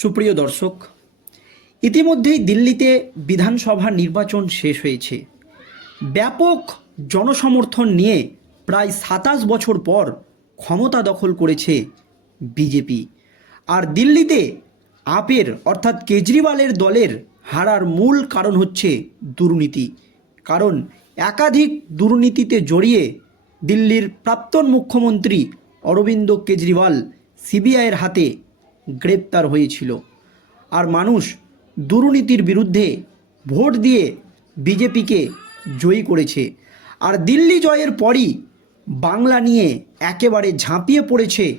সুপ্রিয় দর্শক, ইতিমধ্যেই দিল্লিতে বিধানসভা নির্বাচন শেষ হয়েছে। ব্যাপক জনসমর্থন নিয়ে প্রায় সাতাশ বছর পর ক্ষমতা দখল করেছে বিজেপি। আর দিল্লিতে আপের অর্থাৎ কেজরিওয়ালের দলের হারার মূল কারণ হচ্ছে দুর্নীতি। কারণ একাধিক দুর্নীতিতে জড়িয়ে দিল্লির প্রাক্তন মুখ্যমন্ত্রী অরবিন্দ কেজরিওয়াল সিবিআইয়ের হাতে গ্রেপ্তার হয়েছিল। আর মানুষ দুর্নীতির বিরুদ্ধে ভোট দিয়ে বিজেপিকে জয়ী করেছে। আর দিল্লি জয়ের পরই বাংলা নিয়ে একেবারে ঝাঁপিয়ে পড়েছে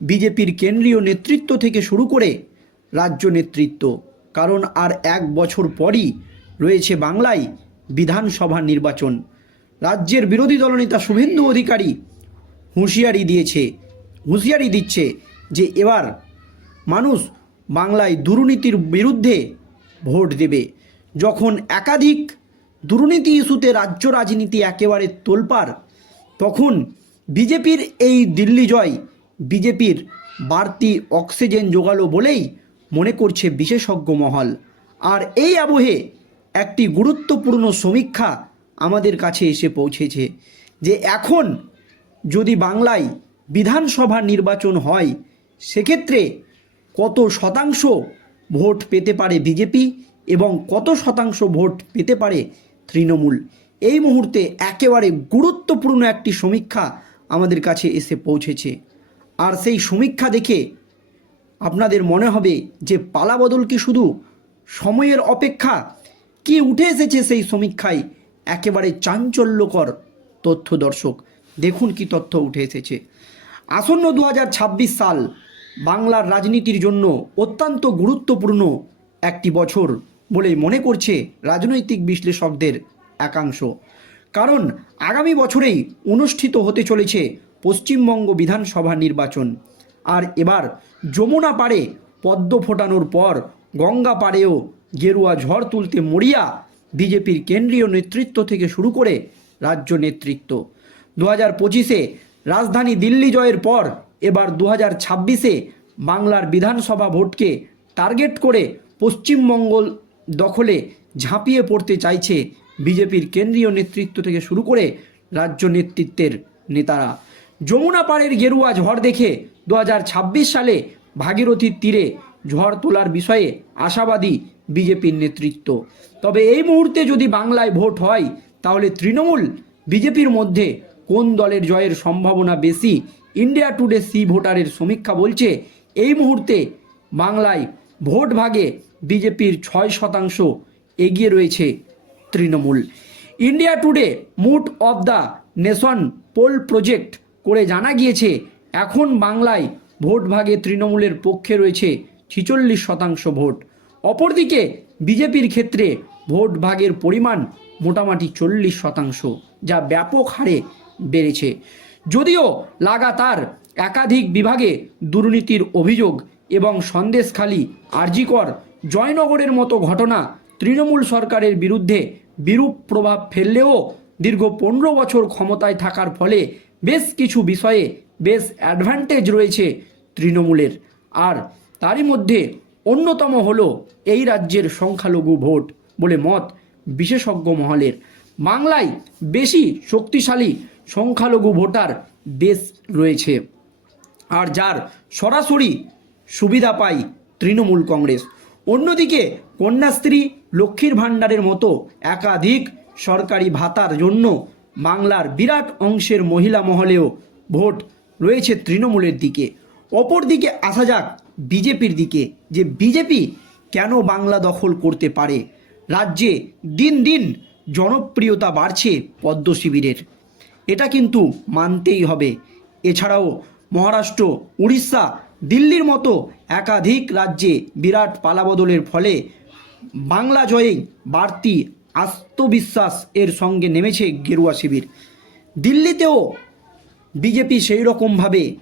বিজেপির কেন্দ্রীয় নেতৃত্ব থেকে শুরু করে রাজ্য নেতৃত্ব। কারণ আর এক বছর পরই রয়েছে বাংলায় বিধানসভা নির্বাচন। রাজ্যের বিরোধী দলনেতা শুভেন্দু অধিকারী হুঁশিয়ারি দিয়েছে, হুঁশিয়ারি দিচ্ছে যে এবার মানুষ বাংলায় দুর্নীতির বিরুদ্ধে ভোট দেবে। যখন একাধিক দুর্নীতি ইস্যুতে রাজ্য রাজনীতি একেবারে তোলপাড়, তখন বিজেপির এই দিল্লি জয় বিজেপির বাড়তি অক্সিজেন জোগালো বলেই মনে করছে বিশেষজ্ঞ মহল। আর এই আবহে একটি গুরুত্বপূর্ণ সমীক্ষা আমাদের কাছে এসে পৌঁছেছে যে এখন যদি বাংলায় বিধানসভা নির্বাচন হয়, সেক্ষেত্রে কত শতাংশ ভোট পেতে পারে বিজেপি এবং কত শতাংশ ভোট পেতে পারে তৃণমূল? এই মুহূর্তে একেবারে গুরুত্বপূর্ণ একটি সমীক্ষা আমাদের কাছে এসে পৌঁছেছে। আর সেই সমীক্ষা দেখে আপনাদের মনে হবে যে পালাবদল কি শুধু সময়ের অপেক্ষা? কি উঠে এসেছে সেই সমীক্ষায়? একেবারে চাঞ্চল্যকর তথ্য দর্শক, দেখুন কি তথ্য উঠে এসেছে। আসন্ন দু হাজার ছাব্বিশ সাল বাংলার রাজনীতির জন্য অত্যন্ত গুরুত্বপূর্ণ একটি বছর বলে মনে করছে রাজনৈতিক বিশ্লেষকদের একাংশ। কারণ আগামী বছরেই অনুষ্ঠিত হতে চলেছে পশ্চিমবঙ্গ বিধানসভা নির্বাচন। আর এবার যমুনা পাড়ে পদ্ম ফোটানোর পর গঙ্গা পাড়েও গেরুয়া ঝড় তুলতে মরিয়া বিজেপির কেন্দ্রীয় নেতৃত্ব থেকে শুরু করে রাজ্য নেতৃত্ব। দু হাজার পঁচিশে রাজধানী দিল্লি জয়ের পর এবার দু হাজার ছাব্বিশে বাংলার বিধানসভা ভোটকে টার্গেট করে পশ্চিমবঙ্গ দখলে ঝাঁপিয়ে পড়তে চাইছে বিজেপির কেন্দ্রীয় নেতৃত্ব থেকে শুরু করে রাজ্য নেতৃত্বের নেতারা। যমুনা পাড়ের গেরুয়া ঝড় দেখে দু হাজার ছাব্বিশ সালে ভাগীরথীর তীরে ঝড় তোলার বিষয়ে আশাবাদী বিজেপির নেতৃত্ব। তবে এই মুহূর্তে যদি বাংলায় ভোট হয়, তাহলে তৃণমূল বিজেপির মধ্যে কোন দলের জয়ের সম্ভাবনা বেশি? ইন্ডিয়া টুডে সি ভোটারের সমীক্ষা বলছে, এই মুহূর্তে বাংলায় ভোট ভাগে বিজেপির ছয় শতাংশ এগিয়ে রয়েছে Trinamool. India Today mood of the nation poll project করে জানা গিয়েছে, এখন বাংলায় ভোট ভাগে তৃণমূলের পক্ষে রয়েছে ছিচল্লিশ শতাংশ ভোট। অপরদিকে বিজেপির ক্ষেত্রে ভোট ভাগের পরিমাণ মোটামুটি চল্লিশ শতাংশ, যা ব্যাপক হারে বেড়েছে। যদিও লাগাতার একাধিক বিভাগে দুর্নীতির অভিযোগ এবং সন্দেশখালী আরজিকর জয়নগরের মতো ঘটনা তৃণমূল সরকারের বিরুদ্ধে বিরূপ প্রভাব ফেললেও দীর্ঘ পনেরো বছর ক্ষমতায় থাকার ফলে বেশ কিছু বিষয়ে বেশ অ্যাডভান্টেজ রয়েছে তৃণমূলের। আর তারই মধ্যে অন্যতম হলো এই রাজ্যের সংখ্যালঘু ভোট বলে মত বিশেষজ্ঞ মহলের। বাংলায় বেশি শক্তিশালী সংখ্যালঘু ভোটার বেশ রয়েছে। আর যার সরাসরি সুবিধা পায় তৃণমূল কংগ্রেস। অন্যদিকে কন্যাস্ত্রী লক্ষ্মীর ভাণ্ডারের মতো একাধিক সরকারি ভাতার জন্য বাংলার বিরাট অংশের মহিলা মহলেও ভোট রয়েছে তৃণমূলের দিকে। অপরদিকে আসা যাক বিজেপির দিকে, যে বিজেপি কেন বাংলা দখল করতে পারে? রাজ্যে দিন দিন জনপ্রিয়তা বাড়ছে পদ্ম শিবিরের এটা কিন্তু মানতেই হবে। এছাড়াও মহারাষ্ট্র, উড়িষ্যা, দিল্লির মতো একাধিক রাজ্যে বিরাট পালাবদলের ফলে বাংলা জয়েই বাড়তি আত্মবিশ্বাস এর সঙ্গে নেমেছে গেরুয়া শিবির। দিল্লিতেও বিজেপি সেই রকমভাবে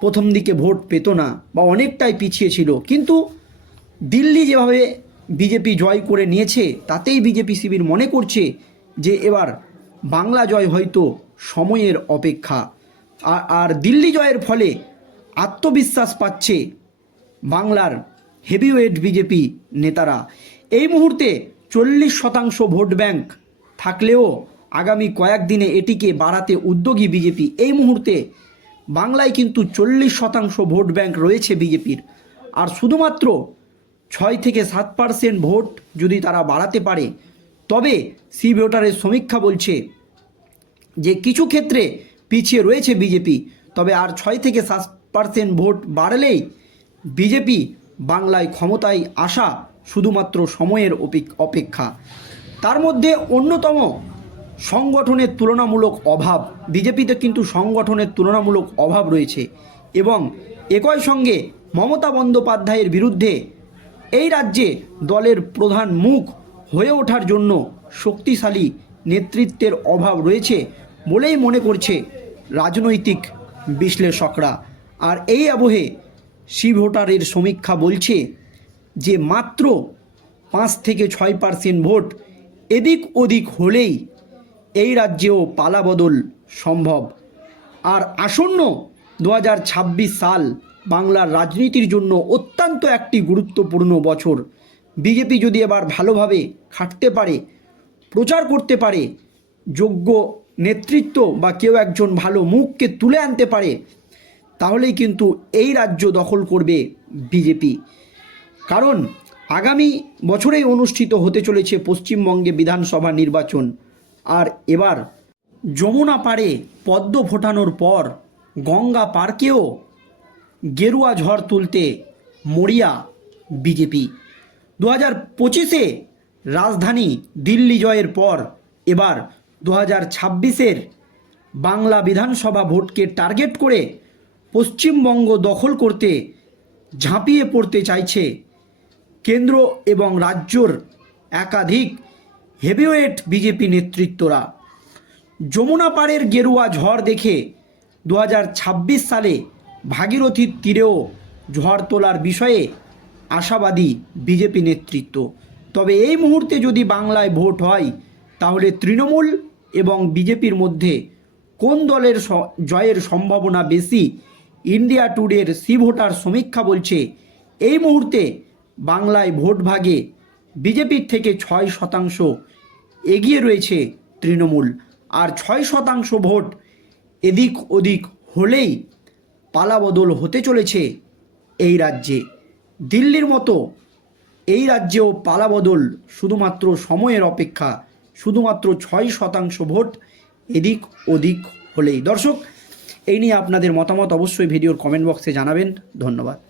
প্রথম দিকে ভোট পেত না বা অনেকটাই পিছিয়ে ছিল। কিন্তু দিল্লি যেভাবে বিজেপি জয় করে নিয়েছে, তাতেই বিজেপি শিবির মনে করছে যে এবার বাংলা জয় হয়তো সময়ের অপেক্ষা। আর দিল্লি জয়ের ফলে আত্মবিশ্বাস পাচ্ছে বাংলার হেভিওয়েট বিজেপি নেতারা। এই মুহূর্তে চল্লিশ শতাংশ ভোট ব্যাংক থাকলেও আগামী কয়েকদিনে এটিকে বাড়াতে উদ্যোগী বিজেপি। এই মুহূর্তে বাংলায় কিন্তু চল্লিশ শতাংশ ভোট ব্যাংক রয়েছে বিজেপির। আর শুধুমাত্র ছয় থেকে সাত পার্সেন্ট ভোট যদি তারা বাড়াতে পারে তবে সি ভোটারের সমীক্ষা বলছে যে কিছু ক্ষেত্রে পিছিয়ে রয়েছে বিজেপি, তবে আর ছয় থেকে সাত পার্সেন্ট ভোট বাড়লেই বিজেপি বাংলায় ক্ষমতায় আসা শুধুমাত্র সময়ের অপেক- অপেক্ষা। তার মধ্যে অন্যতম সংগঠনের তুলনামূলক অভাব, বিজেপিতে কিন্তু সংগঠনের তুলনামূলক অভাব রয়েছে এবং একই সঙ্গে মমতা বন্দ্যোপাধ্যায়ের বিরুদ্ধে এই রাজ্যে দলের প্রধান মুখ হয়ে ওঠার জন্য শক্তিশালী নেতৃত্বের অভাব রয়েছে বলেই মনে করছে রাজনৈতিক বিশ্লেষকরা। আর এই আবহে সি ভোটারের সমীক্ষা বলছে যে মাত্র পাঁচ থেকে ছয় পার্সেন্ট ভোট এদিক ওদিক হলেই এই রাজ্যেও পালাবদল সম্ভব। আর আসন্ন দু হাজার ছাব্বিশ সাল বাংলার রাজনীতির জন্য অত্যন্ত একটি গুরুত্বপূর্ণ বছর বিজেপি যদি এবার ভালোভাবে খাটতে পারে, প্রচার করতে পারে, যোগ্য নেতৃত্ব বা কেউ একজন ভালো মুখকে তুলে আনতে পারে, তাহলেই কিন্তু এই রাজ্য দখল করবে বিজেপি। কারণ আগামী বছরেই অনুষ্ঠিত হতে চলেছে পশ্চিমবঙ্গে বিধানসভা নির্বাচন। আর এবার যমুনা পাড়ে পদ্ম ফোটানোর পর গঙ্গা পার্কেও গেরুয়া ঝড় তুলতে মরিয়া বিজেপি। দু হাজার পঁচিশে রাজধানী দিল্লি জয়ের পর এবার দু হাজার ছাব্বিশের বাংলা বিধানসভা ভোটকে টার্গেট করে পশ্চিমবঙ্গ দখল করতে ঝাঁপিয়ে পড়তে চাইছে কেন্দ্র এবং রাজ্যর একাধিক হেভিওয়েট বিজেপি নেতৃত্বরা। যমুনা পাড়ের গেরুয়া ঝড় দেখে দু হাজার ছাব্বিশ সালে ভাগীরথীর তীরেও ঝড় তোলার বিষয়ে আশাবাদী বিজেপি নেতৃত্ব। তবে এই মুহূর্তে যদি বাংলায় ভোট হয়, তাহলে তৃণমূল এবং বিজেপির মধ্যে কোন দলের জয়ের সম্ভাবনা বেশি? ইন্ডিয়া টুডের সি ভোটার সমীক্ষা বলছে, এই মুহূর্তে বাংলায় ভোট ভাগে বিজেপির থেকে ছয় শতাংশ এগিয়ে রয়েছে তৃণমূল। আর ছয় শতাংশ ভোট এদিক ওদিক হলেই পালাবদল হতে চলেছে এই রাজ্যে। দিল্লির মতো এই রাজ্যেও পালাবদল শুধুমাত্র সময়ের অপেক্ষা, শুধুমাত্র ছয় শতাংশ ভোট এদিক ওদিক হলেই। দর্শক, এই নিয়ে আপনাদের মতামত অবশ্যই ভিডিওর কমেন্ট বক্সে জানাবেন। ধন্যবাদ।